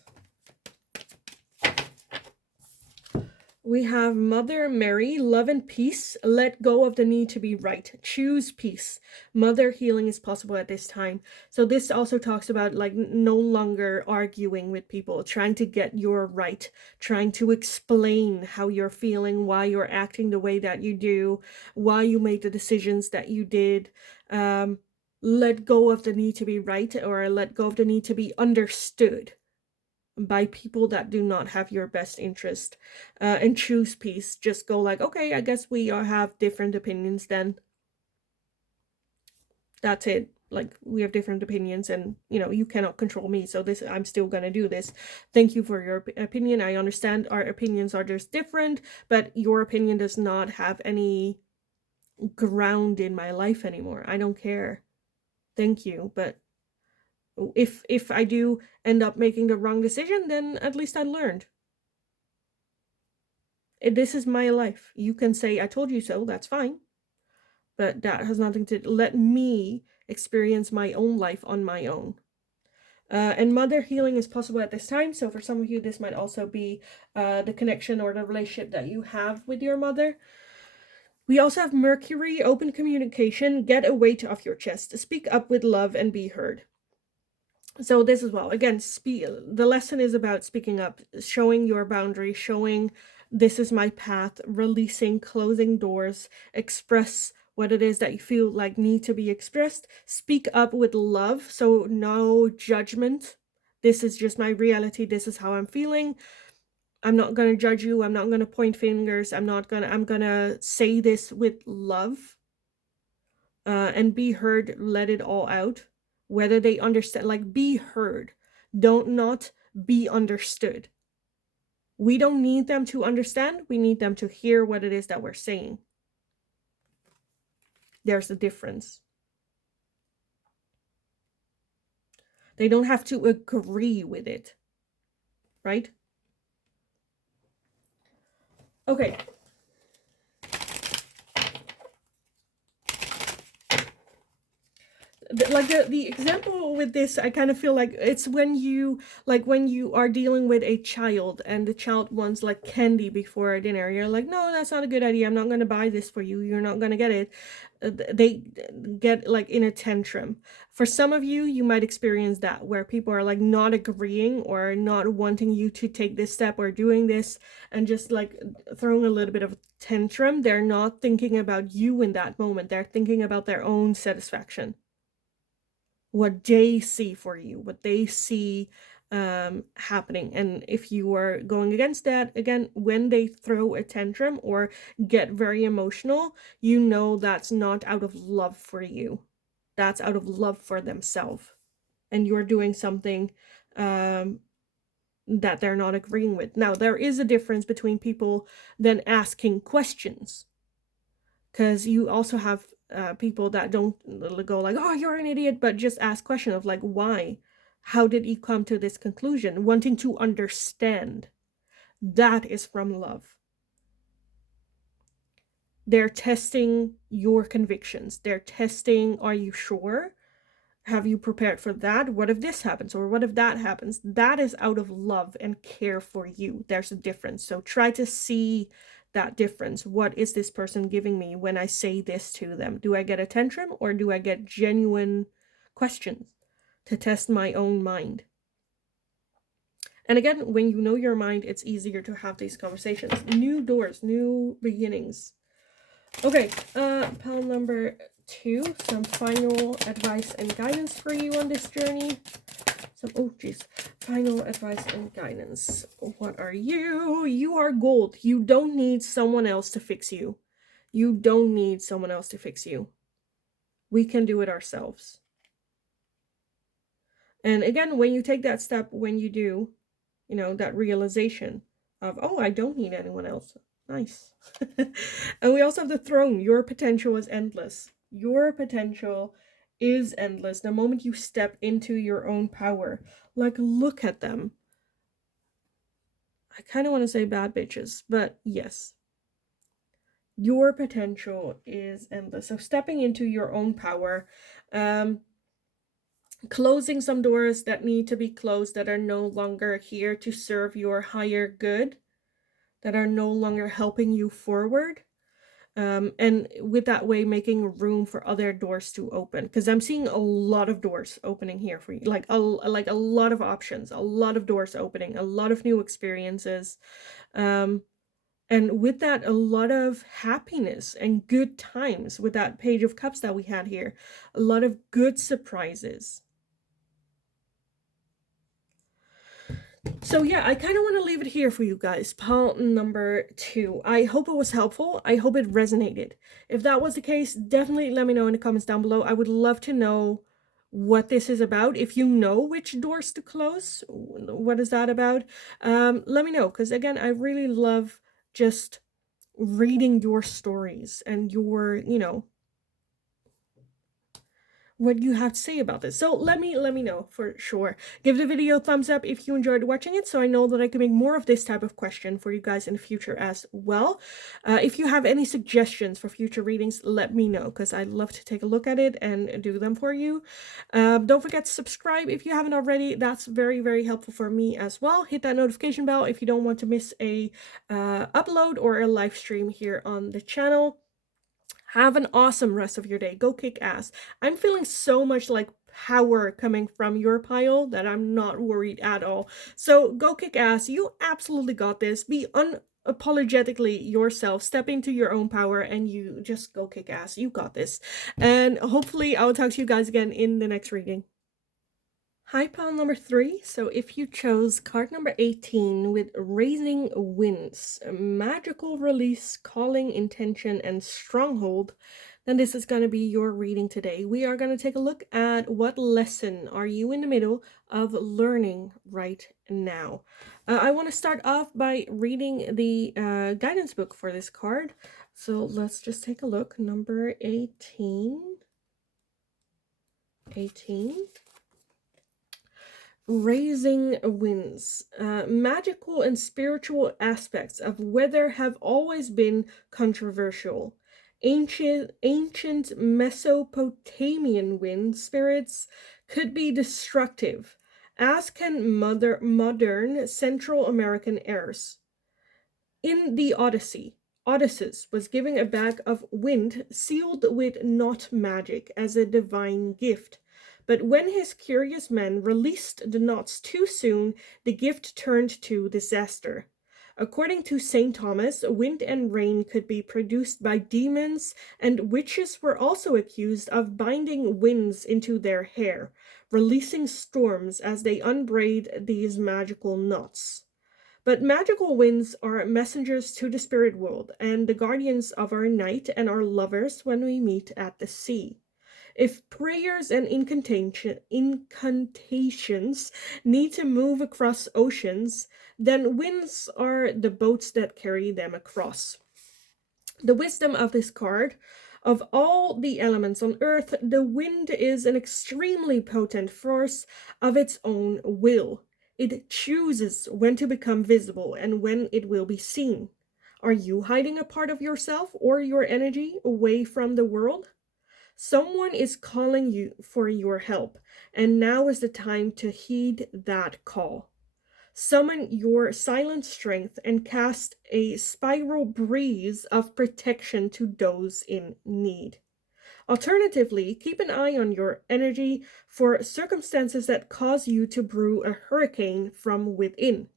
We have Mother Mary, love and peace. Let go of the need to be right. Choose peace. Mother healing is possible at this time. So this also talks about like no longer arguing with people, trying to get your right, trying to explain how you're feeling, why you're acting the way that you do, why you made the decisions that you did. Let go of the need to be right, or let go of the need to be understood by people that do not have your best interest, and choose peace. Just go like, okay, I guess we all have different opinions then. That's it. Like, we have different opinions, and you cannot control me, so this, I'm still gonna do this. Thank you for your opinion. I understand our opinions are just different, but your opinion does not have any ground in my life anymore. I don't care. Thank you, but if I do end up making the wrong decision, then at least I learned. This is my life. You can say, I told you so, that's fine. But that has nothing to let me experience my own life on my own. And mother healing is possible at this time. So for some of you, this might also be the connection or the relationship that you have with your mother. We also have Mercury, open communication, get a weight off your chest, speak up with love and be heard. So this as well, again, the lesson is about speaking up, showing your boundary, showing this is my path, releasing, closing doors, express what it is that you feel like need to be expressed, speak up with love, so no judgment. This is just my reality, this is how I'm feeling. I'm not going to judge you, I'm not going to point fingers, I'm going to say this with love. And be heard, let it all out. Whether they understand, like, be heard. Don't not be understood. We don't need them to understand. We need them to hear what it is that we're saying. There's a difference. They don't have to agree with it. Right? Okay. Like the example with this, I kind of feel like it's when you are dealing with a child and the child wants like candy before dinner. You're like, no, that's not a good idea, I'm not going to buy this for you, you're not going to get it. They get like in a tantrum. For some of you, you might experience that where people are like not agreeing or not wanting you to take this step or doing this, and just like throwing a little bit of a tantrum. They're not thinking about you in that moment, they're thinking about their own satisfaction, what they see for you, what they see happening. And if you are going against that, again, when they throw a tantrum or get very emotional, you know that's not out of love for you. That's out of love for themselves. And you're doing something that they're not agreeing with. Now, there is a difference between people then asking questions. Because you also have people that don't go like, oh, you're an idiot, but just ask question of like, why? How did you come to this conclusion? Wanting to understand. That is from love. They're testing your convictions. They're testing, are you sure? Have you prepared for that? What if this happens? Or what if that happens? That is out of love and care for you. There's a difference. So try to see that difference. What is this person giving me when I say this to them? Do I get a tantrum or do I get genuine questions to test my own mind? And again, when you know your mind, it's easier to have these conversations. New doors, new beginnings. Okay, pile number 2, some final advice and guidance for you on this journey. Final advice and guidance. What are you? You are gold. You don't need someone else to fix you. You don't need someone else to fix you. We can do it ourselves. And again, when you take that step, when you do, that realization of, oh, I don't need anyone else. Nice. And we also have the throne. Your potential is endless. Your potential is endless. The moment you step into your own power, like, look at them. I kind of want to say bad bitches, but yes. Your potential is endless. So stepping into your own power, closing some doors that need to be closed, that are no longer here to serve your higher good. that are no longer helping you forward. And with that way making room for other doors to open, because I'm seeing a lot of doors opening here for you, like a lot of options, a lot of doors opening, a lot of new experiences, um and with that a lot of happiness and good times. With that page of cups that we had here, a lot of good surprises. So yeah, I kind of want to leave it here for you guys. Pile number 2. I hope it was helpful. I hope it resonated. If that was the case, definitely let me know in the comments down below. I would love to know what this is about. If you know which doors to close, what is that about? Let me know, because again, I really love just reading your stories and your, what you have to say about this. So let me know for sure. Give the video a thumbs up if you enjoyed watching it, so I know that I can make more of this type of question for you guys in the future as well. If you have any suggestions for future readings, let me know, because I'd love to take a look at it and do them for you. Don't forget to subscribe if you haven't already. That's very, very helpful for me as well. Hit that notification bell if you don't want to miss a upload or a live stream here on the channel. Have an awesome rest of your day. Go kick ass. I'm feeling so much like power coming from your pile that I'm not worried at all. So go kick ass. You absolutely got this. Be unapologetically yourself. Step into your own power and you just go kick ass. You got this. And hopefully I'll talk to you guys again in the next reading. Hi, pile number 3. So if you chose card number 18 with Raising Winds, Magical Release, Calling, Intention, and Stronghold, then this is going to be your reading today. We are going to take a look at what lesson are you in the middle of learning right now. I want to start off by reading the guidance book for this card. So let's just take a look. Number 18. 18. Raising winds. Magical and spiritual aspects of weather have always been controversial. Ancient Mesopotamian wind spirits could be destructive, as can modern Central American airs. In the Odyssey, Odysseus was given a bag of wind sealed with not magic as a divine gift. But when his curious men released the knots too soon, the gift turned to disaster. According to St. Thomas, wind and rain could be produced by demons, and witches were also accused of binding winds into their hair, releasing storms as they unbraid these magical knots. But magical winds are messengers to the spirit world and the guardians of our night and our lovers when we meet at the sea. If prayers and incantations need to move across oceans, then winds are the boats that carry them across. The wisdom of this card: of all the elements on earth, the wind is an extremely potent force of its own will. It chooses when to become visible and when it will be seen. Are you hiding a part of yourself or your energy away from the world? Someone is calling you for your help, and now is the time to heed that call. Summon your silent strength and cast a spiral breeze of protection to those in need. Alternatively, keep an eye on your energy for circumstances that cause you to brew a hurricane from within.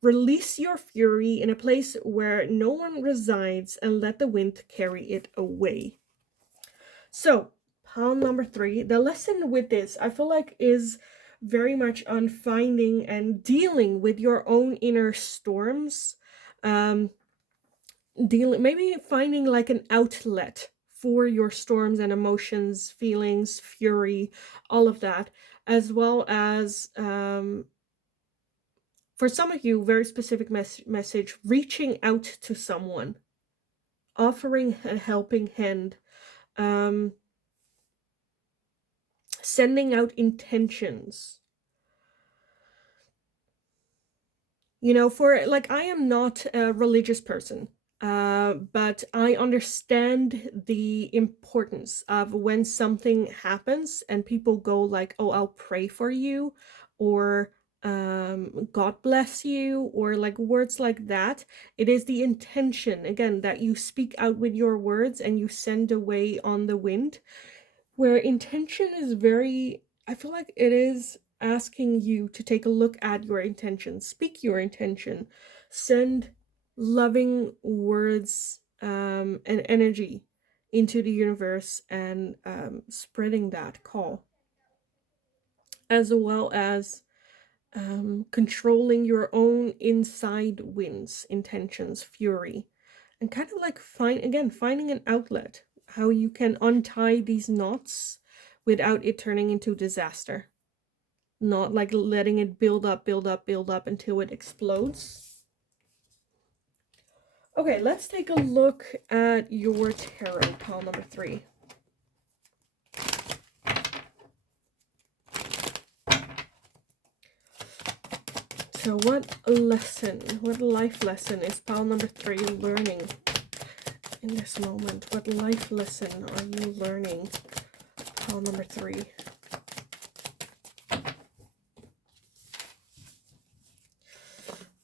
Release your fury in a place where no one resides and let the wind carry it away. So, pile number 3, the lesson with this, I feel like, is very much on finding and dealing with your own inner storms. Maybe finding like an outlet for your storms and emotions, feelings, fury, all of that, as well as for some of you, very specific message, reaching out to someone, offering a helping hand, sending out intentions. For like, I am not a religious person, but I understand the importance of when something happens and people go like, oh, I'll pray for you, or God bless you, or like words like that. It is the intention, again, that you speak out with your words and you send away on the wind. Where intention is very, I feel like it is asking you to take a look at your intention, speak your intention, send loving words and energy into the universe, and spreading that call, as well as controlling your own inside winds, intentions, fury, and kind of like finding an outlet, how you can untie these knots without it turning into disaster, not like letting it build up, build up, build up until it explodes. Okay, let's take a look at your tarot pile number 3. So what life lesson is pile number 3 learning in this moment? What life lesson are you learning, pile number 3?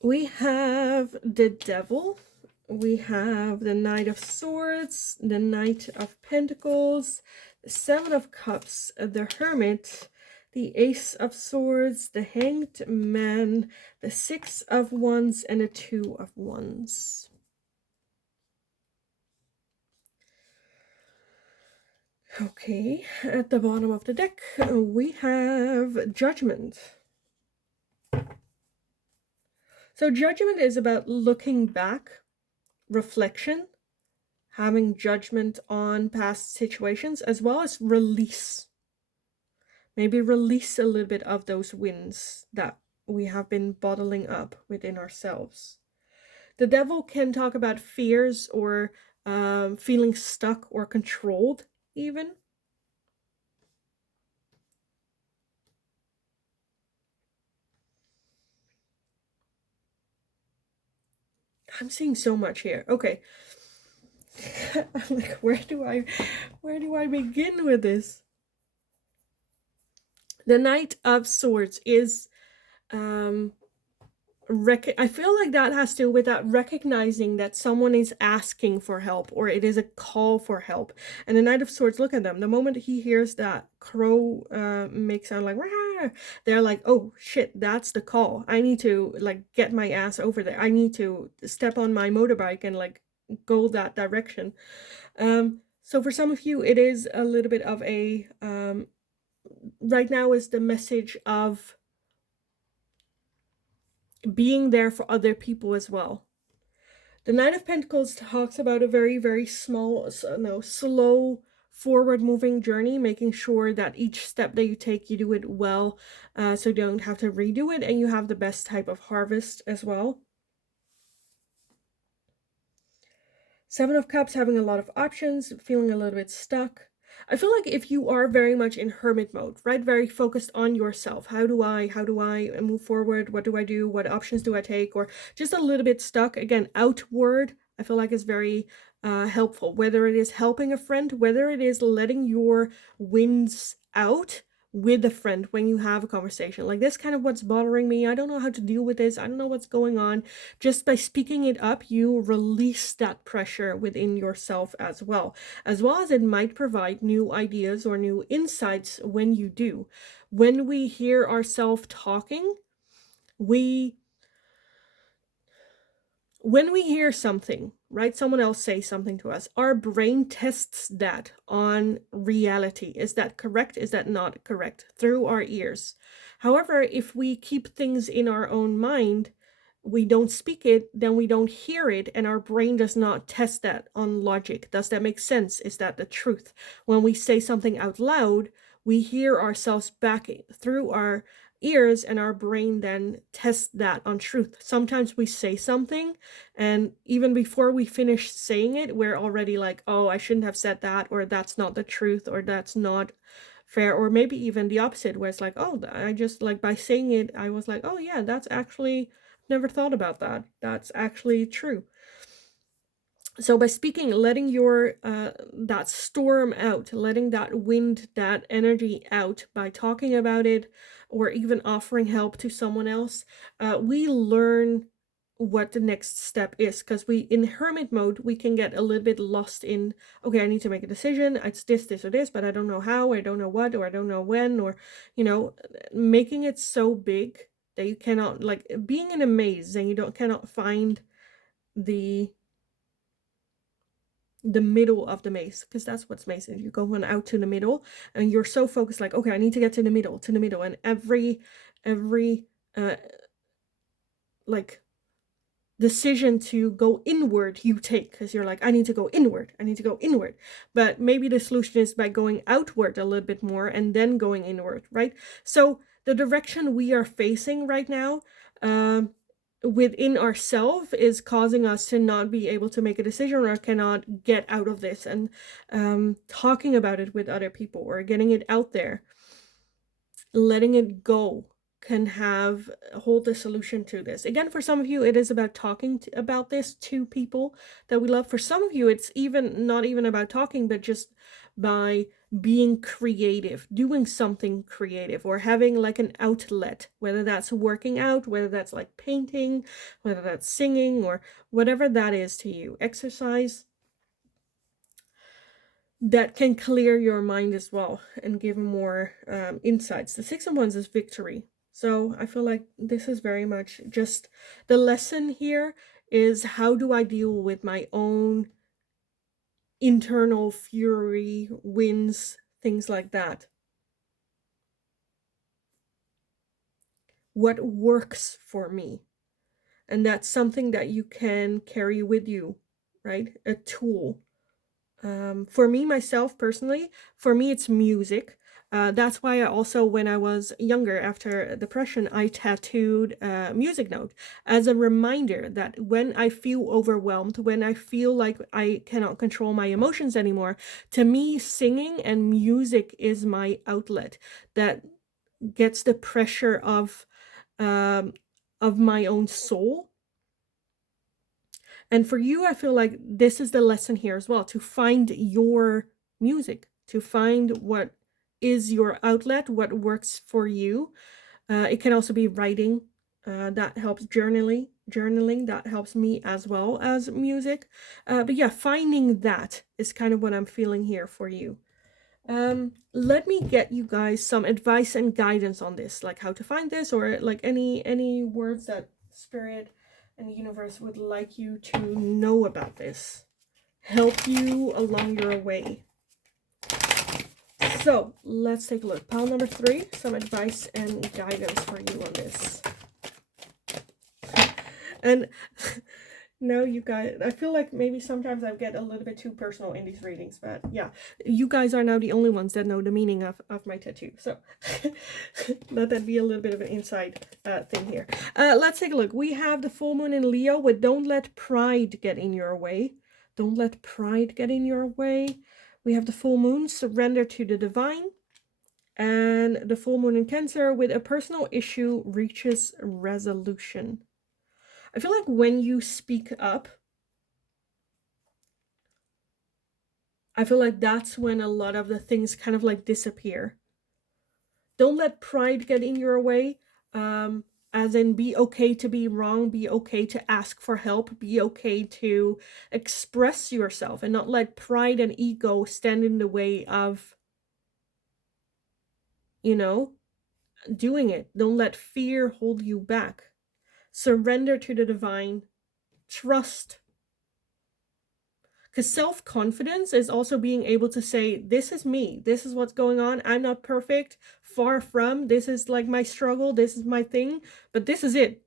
We have the Devil, we have the Knight of Swords, the Knight of Pentacles, the Seven of Cups, the Hermit, the Ace of Swords, the Hanged Man, the Six of Wands, and the Two of Wands. Okay, at the bottom of the deck, we have Judgment. So Judgment is about looking back, reflection, having judgment on past situations, as well as release. Maybe release a little bit of those winds that we have been bottling up within ourselves. The Devil can talk about fears, or feeling stuck or controlled even. I'm seeing so much here. Okay. I'm like, where do I begin with this? The Knight of Swords is I feel like that has to do with that recognizing that someone is asking for help, or it is a call for help. And the Knight of Swords, look at them. The moment he hears that crow make sound like, rah, they're like, oh shit, that's the call. I need to like get my ass over there. I need to step on my motorbike and like go that direction. So for some of you, it is a little bit of a right now is the message of being there for other people as well. The Knight of Pentacles talks about a very, very slow forward moving journey, making sure that each step that you take, you do it well, so you don't have to redo it, and you have the best type of harvest as well. Seven of Cups, having a lot of options, feeling a little bit stuck. I feel like if you are very much in hermit mode, right? Very focused on yourself. How do I move forward? What do I do? What options do I take? Or just a little bit stuck. Again, outward, I feel like is very helpful. Whether it is helping a friend, whether it is letting your winds out with a friend when you have a conversation. Like, this kind of what's bothering me. I don't know how to deal with this. I don't know what's going on. Just by speaking it up, you release that pressure within yourself as well as it might provide new ideas or new insights when you do. When we hear ourselves talking, when we hear something, right, someone else say something to us, our brain tests that on reality. Is that correct? Is that not correct? Through our ears. However, if we keep things in our own mind, we don't speak it, then we don't hear it, and our brain does not test that on logic. Does that make sense? Is that the truth? When we say something out loud, we hear ourselves back through our ears, and our brain then tests that on truth. Sometimes we say something, and even before we finish saying it, we're already like, oh, I shouldn't have said that, or that's not the truth, or that's not fair. Or maybe even the opposite, where it's like, oh, I just, like, by saying it, I was like, oh yeah, that's actually, never thought about that, that's actually true. So by speaking, letting your that storm out, letting that wind, that energy out, by talking about it, or even offering help to someone else, we learn what the next step is, because we in hermit mode we can get a little bit lost in, okay, I need to make a decision, it's this or this, but I don't know how, I don't know what, or I don't know when, or making it so big that you cannot, like being in a maze and you don't cannot find the middle of the maze, because that's what's maze is. You go out to the middle and you're so focused, like, okay, I need to get to the middle, and every uh like decision to go inward you take, because you're like, I need to go inward, but maybe the solution is by going outward a little bit more and then going inward, right? So the direction we are facing right now, within ourselves, is causing us to not be able to make a decision, or cannot get out of this, and talking about it with other people or getting it out there, letting it go, can hold the solution to this. Again, for some of you, it is about talking about this to people that we love. For some of you, it's even not even about talking, but just by being creative, doing something creative, or having like an outlet, whether that's working out, whether that's like painting, whether that's singing, or whatever that is to you. Exercise that can clear your mind as well and give more insights. The Six of Wands is victory. So I feel like this is very much just the lesson here is, how do I deal with my own internal fury, winds, things like that? What works for me? And that's something that you can carry with you, right? A tool. For me, myself personally, for me, it's music. That's why I also, when I was younger, after depression, I tattooed a music note as a reminder that when I feel overwhelmed, when I feel like I cannot control my emotions anymore, to me, singing and music is my outlet that gets the pressure of my own soul. And for you, I feel like this is the lesson here as well, to find your music, to find what is your outlet, what works for you. It can also be writing, that helps, journaling, that helps me as well as music. But yeah, finding that is kind of what I'm feeling here for you. Let me get you guys some advice and guidance on this, like how to find this, or like any words that Spirit and the universe would like you to know about this, help you along your way. So let's take a look. Pile number 3, some advice and guidance for you on this. And no, you guys, I feel like maybe sometimes I get a little bit too personal in these readings, but yeah, you guys are now the only ones that know the meaning of my tattoo. So let that be a little bit of an inside thing here. Let's take a look. We have the full moon in Leo with don't let pride get in your way. Don't let pride get in your way. We have the full moon, surrender to the divine. And the full moon in Cancer with a personal issue reaches resolution. I feel like when you speak up, I feel like that's when a lot of the things kind of like disappear. Don't let pride get in your way. As in, be okay to be wrong, be okay to ask for help, be okay to express yourself, and not let pride and ego stand in the way of, doing it. Don't let fear hold you back. Surrender to the divine. Trust. Because self-confidence is also being able to say, this is me, this is what's going on, I'm not perfect, far from, this is like my struggle, this is my thing, but this is it.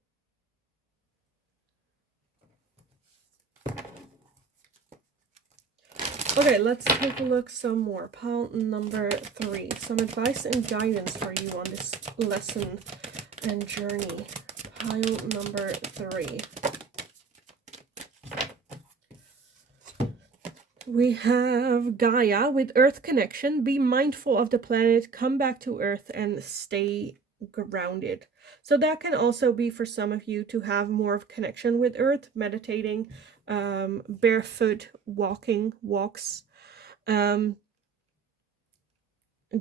Okay, let's take a look some more. Pile number 3, some advice and guidance for you on this lesson and journey. Pile number 3. We have Gaia with Earth connection. Be mindful of the planet, come back to Earth, and stay grounded. So that can also be for some of you to have more of connection with Earth, meditating, barefoot walks,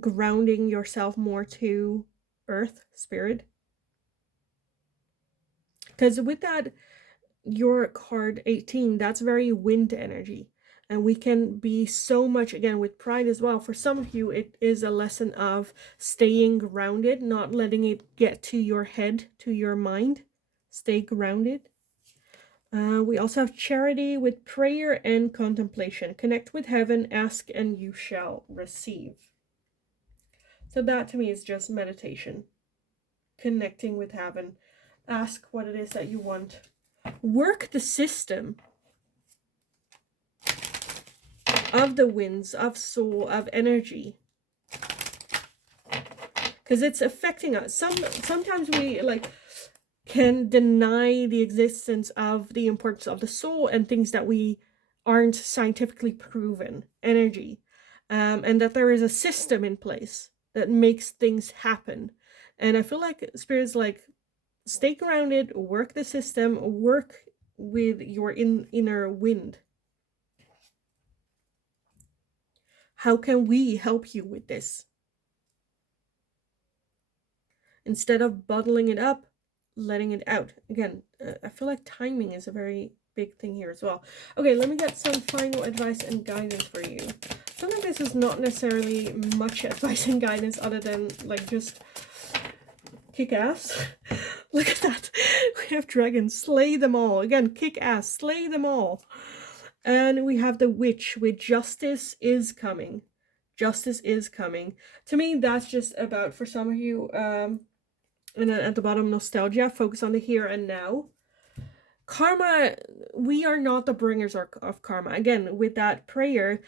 grounding yourself more to earth spirit. Because with that, your card 18, that's very wind energy. And we can be so much, again, with pride as well. For some of you, it is a lesson of staying grounded, not letting it get to your head, to your mind. Stay grounded. We also have charity with prayer and contemplation. Connect with heaven, ask and you shall receive. So that to me is just meditation. Connecting with heaven. Ask what it is that you want. Work the system of the winds, of soul, of energy. Because it's affecting us. Sometimes we can deny the existence of the importance of the soul and things that we aren't scientifically proven, energy, and that there is a system in place that makes things happen. And I feel like Spirit's like, stay grounded, work the system, work with your inner wind. How can we help you with this? Instead of bottling it up, letting it out. Again, I feel like timing is a very big thing here as well. Okay, let me get some final advice and guidance for you. Sometimes this is not necessarily much advice and guidance other than like just kick ass. Look at that. We have dragons. Slay them all. Again, kick ass. Slay them all. And we have the witch with justice is coming. Justice is coming. To me, that's just about, for some of you, and then at the bottom, nostalgia, focus on the here and now. Karma, we are not the bringers of karma. Again, with that prayer,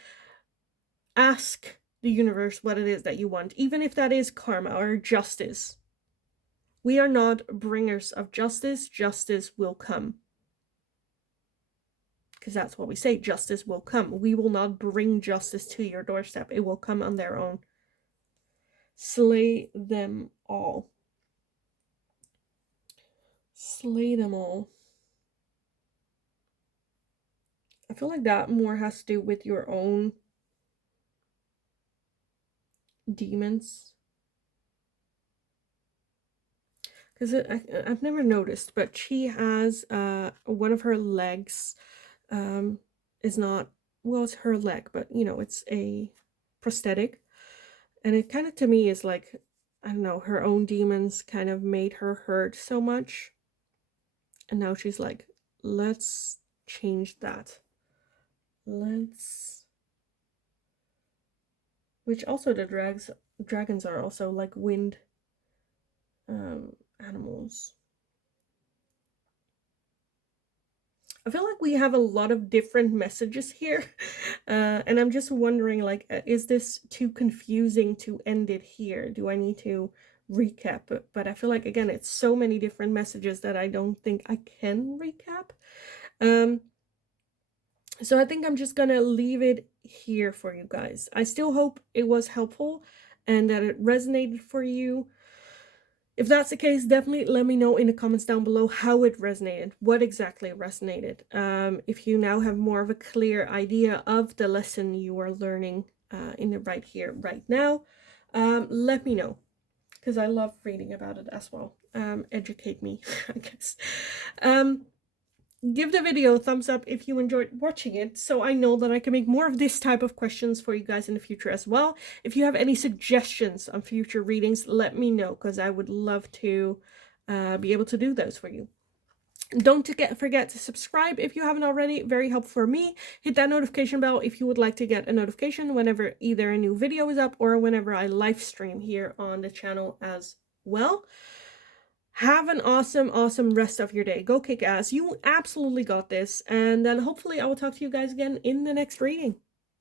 ask the universe what it is that you want, even if that is karma or justice. We are not bringers of justice. Justice will come. Because that's what we say, justice will come. We will not bring justice to your doorstep. It will come on their own. Slay them all. Slay them all. I feel like that more has to do with your own demons. Because I've never noticed, but she has one of her legs is not, well, it's her leg, but you know, it's a prosthetic. And it kind of, to me, is like, I don't know, her own demons kind of made her hurt so much. And now she's like, let's change that. Which also the dragons are also like wind animals. I feel like we have a lot of different messages here. And I'm just wondering, like, is this too confusing to end it here? Do I need to recap? But I feel like, again, it's so many different messages that I don't think I can recap. So I think I'm just gonna leave it here for you guys. I still hope it was helpful and that it resonated for you. If that's the case, definitely let me know in the comments down below how it resonated, what exactly resonated. If you now have more of a clear idea of the lesson you are learning in the right here, right now, let me know, because I love reading about it as well. Educate me, I guess. Give the video a thumbs up if you enjoyed watching it, so I know that I can make more of this type of questions for you guys in the future as well. If you have any suggestions on future readings, let me know, because I would love to be able to do those for you. Don't forget to subscribe if you haven't already. Very helpful for me. Hit that notification bell if you would like to get a notification whenever either a new video is up or whenever I live stream here on the channel as well. Have an awesome rest of your day. Go kick ass. You absolutely got this. And then hopefully I will talk to you guys again in the next reading.